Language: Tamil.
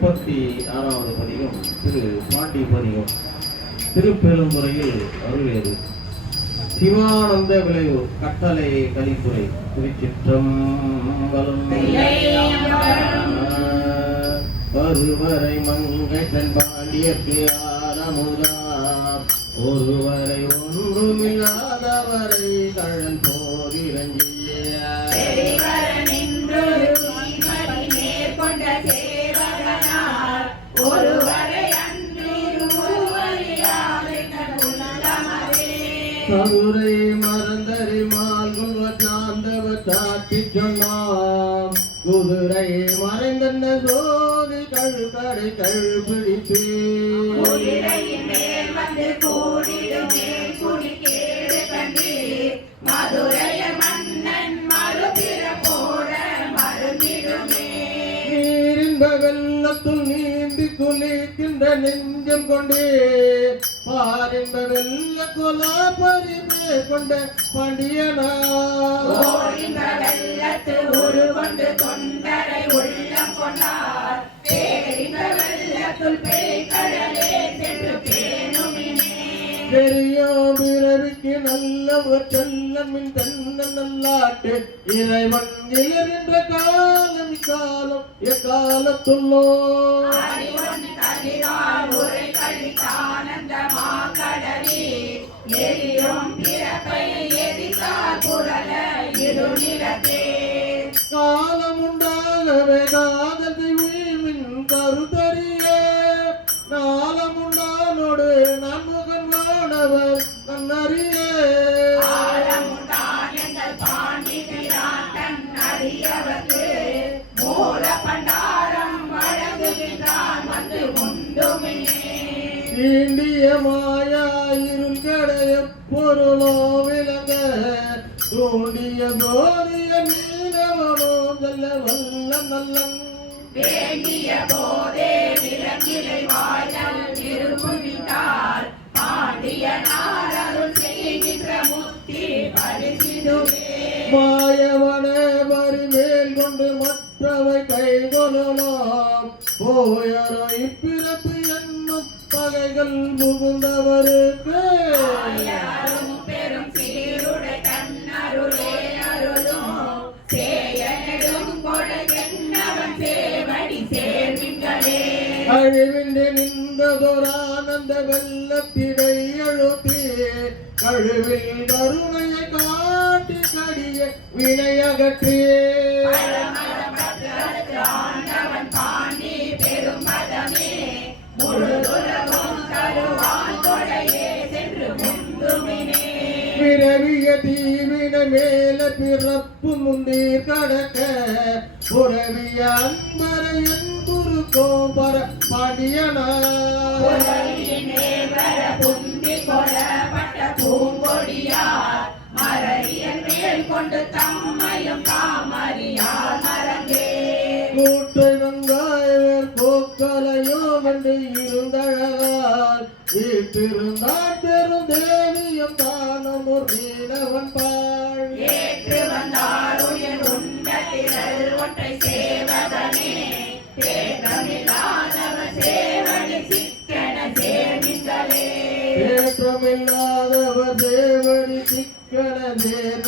முப்பத்தி ஆறாவது பதிகம் திரு பாண்டி பதிகம். திருப்பெருந்துறையில் அருளியது சிவானந்த விளைவு கட்டளை கலிப்புரை திருச்சிற்றம்பலம். ஒருவரை மங்கை தன் பாண்டியற்கு ஆரமுதார். ஒருவரை ஒன்றுமில்லாதவரை கழல் போ கருரை மறந்தரை மால்குல்வ சாந்தவ சாட்சி சொன்னாம் குதிரை மறைந்தன்ன சோதி கழுக்கடை கழுப்பிடித்து. மேல் மேல் நீரின்ப வெள்ளத்துள் நீந்தி குளிக்கின்ற நெஞ்சம் கொண்டே. பாரின்ப வெள்ள கொலா பரிமே கொண்ட பண்டியனா? ஓடிந்த வெள்ளத்து உருகொண்டு தொண்டரை உள்ளம் கொண்டா? பெரியோ பிறவிக்கு நல்லவர் செல்லமின் தன்ன நல்லாட்டு. இறைவன் இளரின்ற காலம் காலம் எக்காலத்துள்ளோ அறிவன் வந்து உண்டுமினே மாயா இருங்கடைய பொருளோ விளங்க தூண்டிய தோதிய மீனவனோ நல்ல வல்ல நல்ல வேண்டிய போதே விலங்கிலை வாய்தல் மாயவன வரிமேல் கொண்டு மற்றவை கைகொள்ளலாம். போயரோ இப்பிறப்பு என்னும் பகைகள் முகுந்தவருக்கு. அழிவின்றி நின்றதொரானந்த வெள்ளத்திடை அழுத்தி கழுவில் கருணையை காட்டி வினையகற்றியே பாண்டி பெரும் பதமே முழுதுலகும் தருவான் கொடையே சென்று முந்துமினே பிறவிய தீவின மேல பிறப்பு முந்தீர் கடக்க புறவிய அன்பரையன் குரு கோபர படியனா. பூங்கொடியா கொண்டு தம்மையும் காமறியார் மறந்தே. கூற்றை வெங்காயவர் போக்கலையோ வந்து இருந்தழகால் வீட்டிருந்தான் பெரும் தேவியம் தானும் ஒரு மீனவன் பாழ். ஏற்று வந்தார் உயிர் உண்ட திரள் ஒற்றை சேவகனே. தேகமில்லாதவர் சேவடி சிக்கன தேவிங்களே தேகமில்லாதவர் சேவடி சிக்கன சேமிங்களே